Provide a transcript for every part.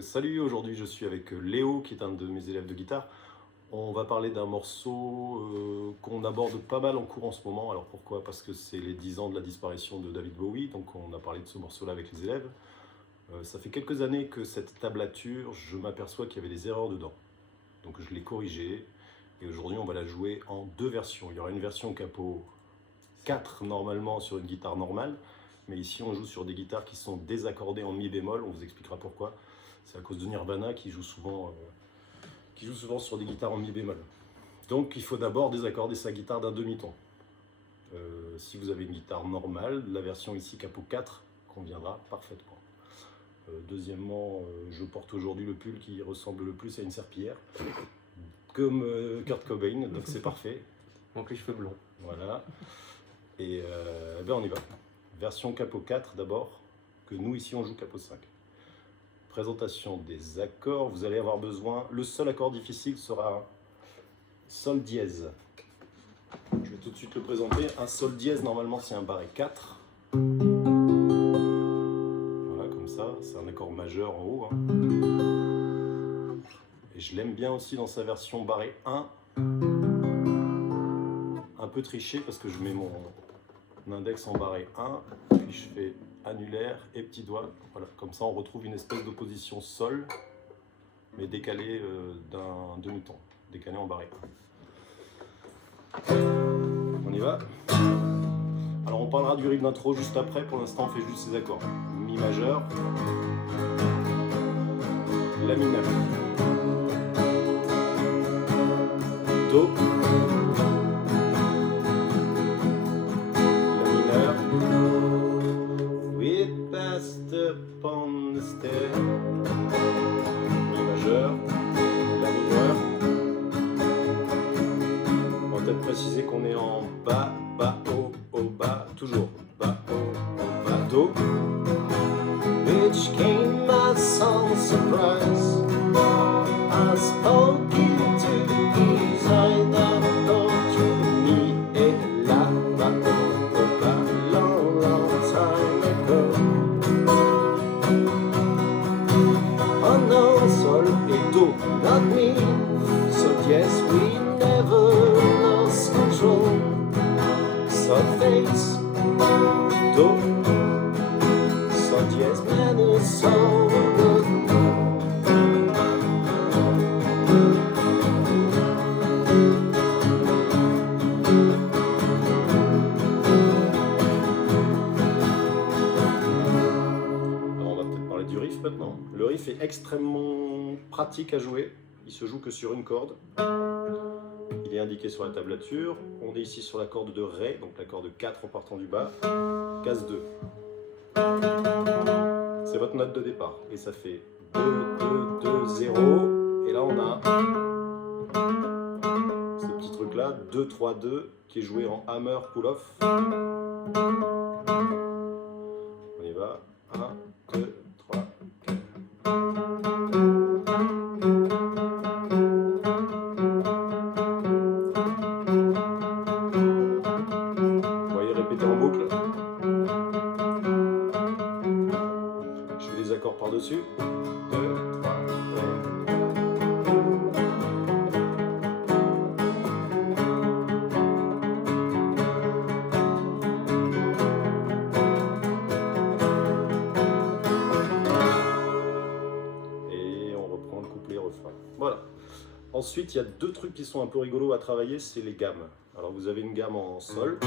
Salut, aujourd'hui je suis avec Léo qui est un de mes élèves de guitare. On va parler d'un morceau qu'on aborde pas mal en cours en ce moment. Alors pourquoi? Parce que c'est les 10 ans de la disparition de David Bowie, donc on a parlé de ce morceau-là avec les élèves. Ça fait quelques années que cette tablature, je m'aperçois qu'il y avait des erreurs dedans. Donc je l'ai corrigée et aujourd'hui on va la jouer en deux versions. Il y aura une version capot 4 normalement sur une guitare normale, mais ici on joue sur des guitares qui sont désaccordées en mi bémol, on vous expliquera pourquoi. C'est à cause de Nirvana qui joue souvent sur des guitares en mi bémol. Donc il faut d'abord désaccorder sa guitare d'un demi-ton. Si vous avez une guitare normale, la version ici capot 4 conviendra parfaitement. Deuxièmement, je porte aujourd'hui le pull qui ressemble le plus à une serpillière, comme Kurt Cobain, donc c'est parfait. Donc les cheveux blonds. Voilà. Et on y va. Version capot 4 d'abord, que nous ici on joue capot 5. Présentation des accords, vous allez avoir besoin, le seul accord difficile sera un sol dièse. Je vais tout de suite le présenter. Un sol dièse, normalement c'est un barré 4. Voilà, comme ça, c'est un accord majeur en haut. Et je l'aime bien aussi dans sa version barré 1. Un peu triché parce que je mets mon index en barré 1, puis je fais annulaire et petit doigt. Voilà, comme ça on retrouve une espèce d'opposition sol, mais décalée d'un demi-ton, décalée en barré 1. On y va. Alors on parlera du riff d'intro juste après, pour l'instant on fait juste ces accords. Mi majeur, La mineur, Do, upon the stair, Mi majeur, La mineur. On va peut-être préciser qu'on est en bas, bas, haut, haut, bas, toujours bas, haut, haut, bas, Do. Which came as some surprise. I spoke into his eye that brought you me et la, bas, haut, haut, bas, long, long time ago. Sol et Do, not me. So yes, we never lost control. Sol face, Do, so yes, man is so good. Alors on va peut-être parler du riff maintenant. Le riff est extrêmement pratique à jouer, il se joue que sur une corde, il est indiqué sur la tablature, on est ici sur la corde de Ré, donc la corde 4 en partant du bas, case 2. C'est votre note de départ, et ça fait 2, 2, 2, 0, et là on a ce petit truc là, 2, 3, 2, qui est joué en hammer pull-off. On y va, 1, 2, 3, 4. Je fais des accords par-dessus. 2, 3, 4. Et on reprend le couplet-refrain. Voilà. Ensuite, il y a deux trucs qui sont un peu rigolos à travailler, c'est les gammes. Alors vous avez une gamme en sol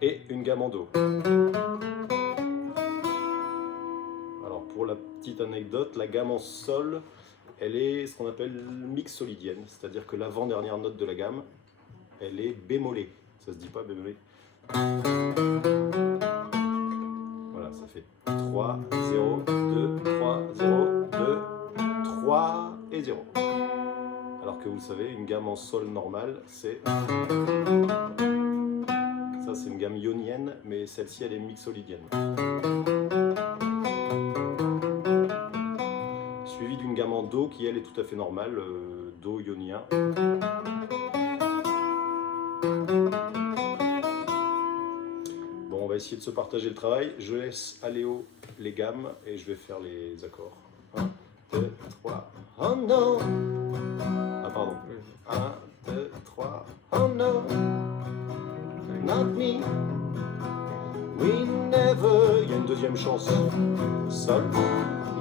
et une gamme en Do. Alors pour la petite anecdote, la gamme en sol, elle est ce qu'on appelle mixolydienne, c'est-à-dire que l'avant-dernière note de la gamme, elle est bémolée. Ça se dit pas bémolée. Voilà, ça fait 3, 0, 2, 3, 0, 2, 3 et 0. Alors que vous le savez, une gamme en sol normale, c'est... Ça, c'est une gamme ionienne, mais celle-ci, elle est mixolydienne. Suivi d'une gamme en Do qui, elle, est tout à fait normale, Do ionien. va essayer de se partager le travail. Je laisse à Léo les gammes et je vais faire les accords. 1, 2, 3. Oh no. Ah pardon. 1, 2, 3. Oh no. Not me. We never. Il y a une deuxième chance. Sol.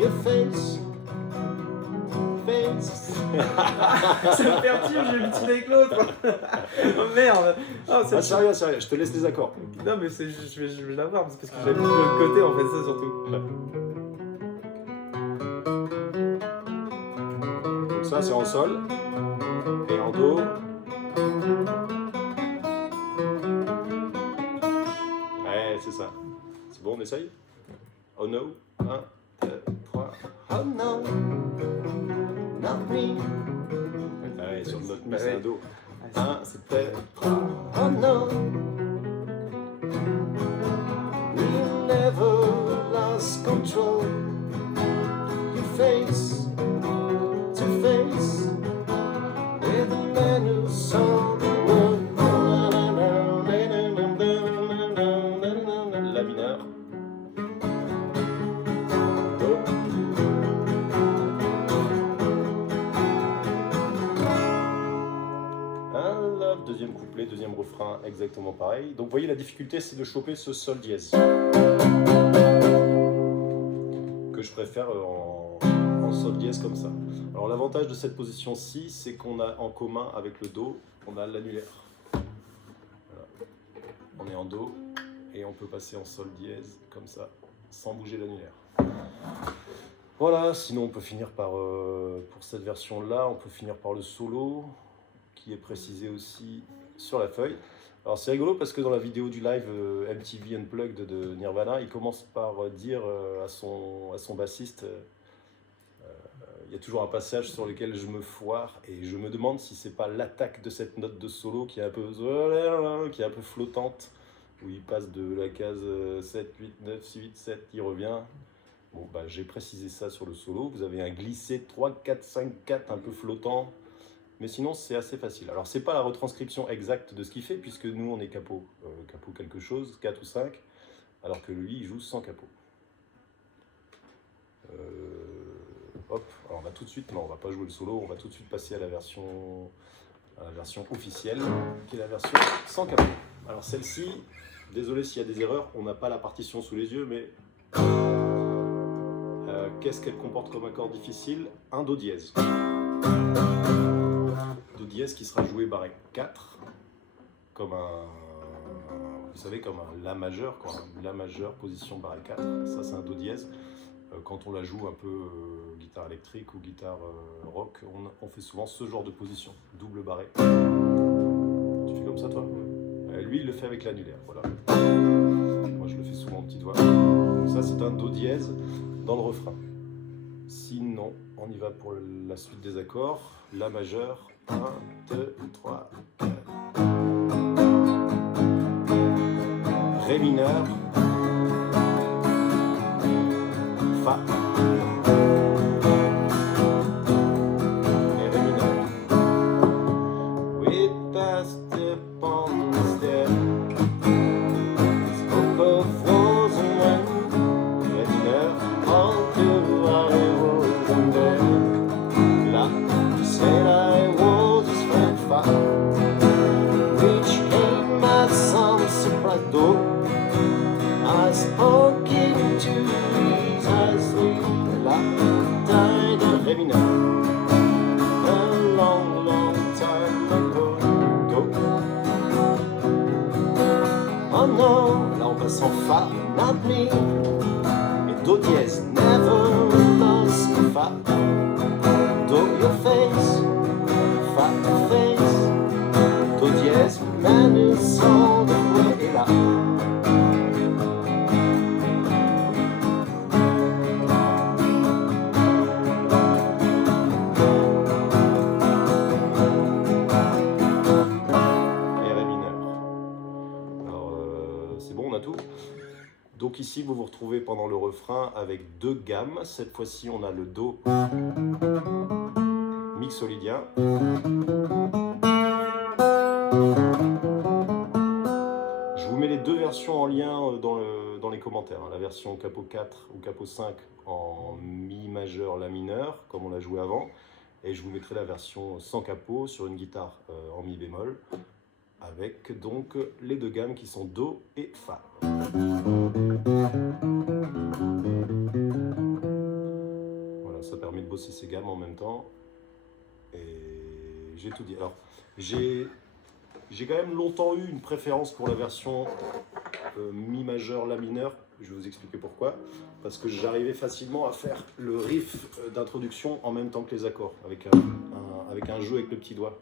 Your face. Face. Ça me perturbe, j'ai l'habitude avec l'autre. Oh merde. Ah, sérieux, sérieux, je te laisse les accords. Non mais c'est juste, je vais l'avoir parce que j'avais mis de l'autre côté en fait, ça surtout. Donc ça c'est en sol et en do. Ouais, c'est ça. C'est bon, on essaye. Oh no. 1, 2, 3. Oh no. Not me. Ouais, sur le note mi, c'est un do. 1, 2, 3. Oh no. We never lost control. You face to face with a man who saw the world. La mineur. Do. I love, deuxième couplet, deuxième refrain, exactement pareil. Donc vous voyez, la difficulté, c'est de choper ce sol dièse. Que je préfère en sol dièse comme ça. Alors l'avantage de cette position-ci, c'est qu'on a en commun avec le do, on a l'annulaire. Voilà. On est en do et on peut passer en sol dièse comme ça, sans bouger l'annulaire. Voilà, sinon on peut finir par, pour cette version-là, on peut finir par le solo, qui est précisé aussi sur la feuille. Alors c'est rigolo parce que dans la vidéo du live MTV Unplugged de Nirvana, il commence par dire à son bassiste, il y a toujours un passage sur lequel je me foire et je me demande si c'est pas l'attaque de cette note de solo qui est un peu flottante, où il passe de la case 7, 8, 9, 6, 8, 7, il revient. Bon, bah, j'ai précisé ça sur le solo, vous avez un glissé 3, 4, 5, 4 un peu flottant. Mais sinon, c'est assez facile. Alors, c'est pas la retranscription exacte de ce qu'il fait, puisque nous, on est capot quelque chose, 4 ou 5, alors que lui, il joue sans capot. Hop, alors on va tout de suite, non, on va pas jouer le solo, on va tout de suite passer à la version officielle, qui est la version sans capot. Alors celle-ci, désolé s'il y a des erreurs, on n'a pas la partition sous les yeux, mais qu'est-ce qu'elle comporte comme accord difficile? Un do dièse. Do dièse qui sera joué barré 4, comme vous savez, comme un La majeur, quoi. La majeur, position barré 4, ça c'est un do dièse. Quand on la joue un peu guitare électrique ou guitare rock, on fait souvent ce genre de position, double barré. Tu fais comme ça toi? Lui il le fait avec l'annulaire, voilà. Moi je le fais souvent au petit doigt. Donc ça c'est un do dièse dans le refrain. Sinon, on y va pour la suite des accords. La majeur, 1, 2, 3, 4. Ré mineur. Fa. Et Ré mineur. We passed upon the stair. Spoke of wars and men. Ré mineur. All through I wasn't there. Là, he said I was his friend. Fa. Which came as some surprise. Do. I spoke into his eyes. La died in Ré mineur. A long, long time ago. Do. Oh no, là on passe en Fa, not me. Et Do dièse, never lost Fa. Do your face, Fa face. Do dièse, man is all the way. Et là. Donc ici, vous vous retrouvez pendant le refrain avec deux gammes. Cette fois-ci, on a le Do mixolydien. Je vous mets les deux versions. versions en lien dans les commentaires. Hein. La version capot 4 ou capot 5 en mi majeur, la mineur, comme on l'a joué avant. Et je vous mettrai la version sans capot sur une guitare en mi bémol, avec donc les deux gammes qui sont Do et Fa. Voilà, ça permet de bosser ces gammes en même temps. Et j'ai tout dit. Alors, j'ai quand même longtemps eu une préférence pour la version mi majeur, la mineur. Je vais vous expliquer pourquoi. Parce que j'arrivais facilement à faire le riff d'introduction en même temps que les accords, avec un jeu avec le petit doigt.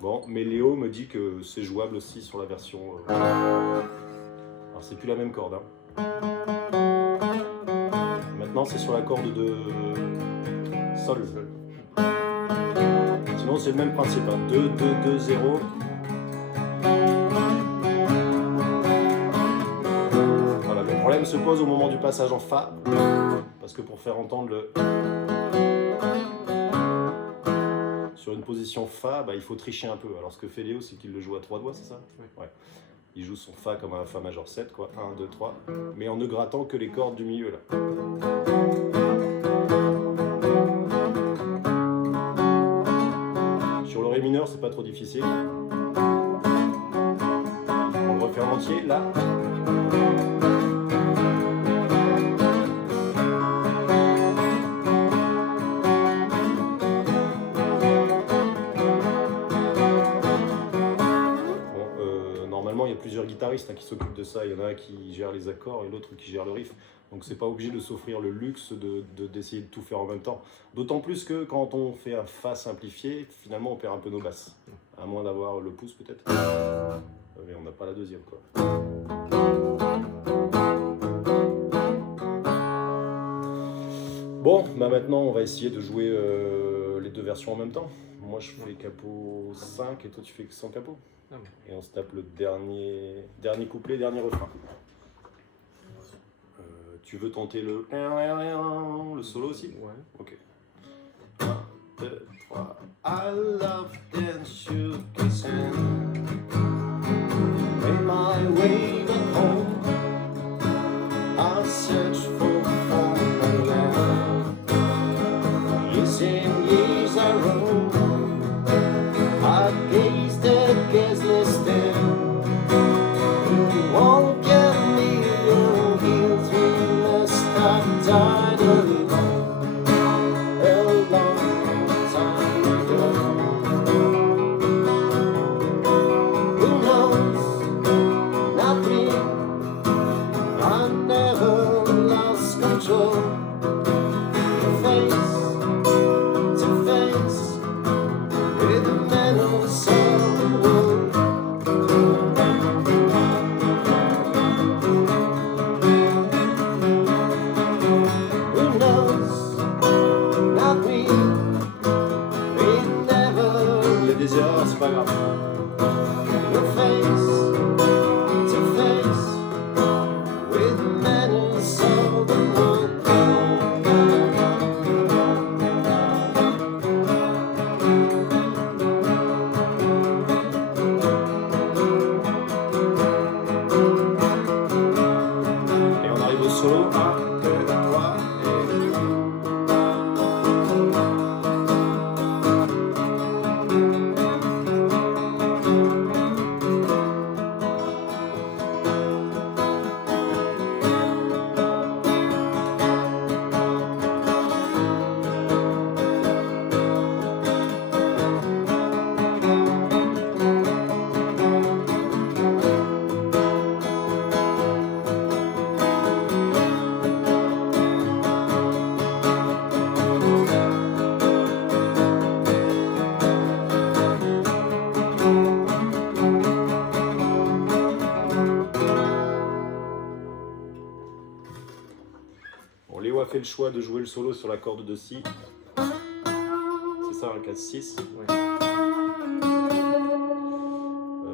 Bon, mais Léo me dit que c'est jouable aussi sur la version... Alors c'est plus la même corde. Hein. Maintenant c'est sur la corde de Sol. Sinon c'est le même principe. Hein. 2, 2, 2, 0. Voilà, le problème se pose au moment du passage en Fa. Parce que pour faire entendre le... Sur une position Fa, bah, il faut tricher un peu. Alors ce que fait Léo, c'est qu'il le joue à 3 doigts, c'est ça? Oui. Ouais. Il joue son Fa comme un Fa majeur 7, quoi. 1, 2, 3. Mais en ne grattant que les cordes du milieu, là. Sur le Ré mineur, c'est pas trop difficile. On le refait en entier, là. Normalement, il y a plusieurs guitaristes qui s'occupent de ça. Il y en a un qui gère les accords et l'autre qui gère le riff. Donc c'est pas obligé de s'offrir le luxe d'essayer de tout faire en même temps. D'autant plus que quand on fait un Fa simplifié, finalement on perd un peu nos basses. À moins d'avoir le pouce peut-être. Mais on n'a pas la deuxième, quoi. Bon, bah maintenant on va essayer de jouer les deux versions en même temps. Moi je fais capot 5 et toi tu fais sans capot. Et on se tape le dernier couplet, dernier refrain. Tu veux tenter le solo aussi? Ouais. Ok. 1, 2, 3. I love dance, you kissing. Made my way back home. I search for my land. Years and years I roam. I gazed at gazeless stand. Won't get me your heels. We must have died alone. C'est pas grave. Et on arrive au solo. 1, 2, 3 et... Léo a fait le choix de jouer le solo sur la corde de Si. C'est ça, un 4-6. Ouais.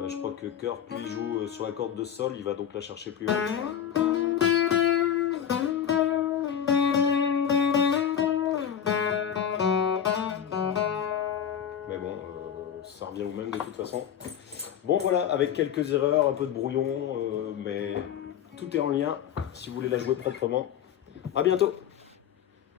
Je crois que Kirk lui joue sur la corde de Sol, il va donc la chercher plus haut. bien vous-même de toute façon. Bon voilà, avec quelques erreurs, un peu de brouillon, mais tout est en lien si vous voulez la jouer proprement. À bientôt!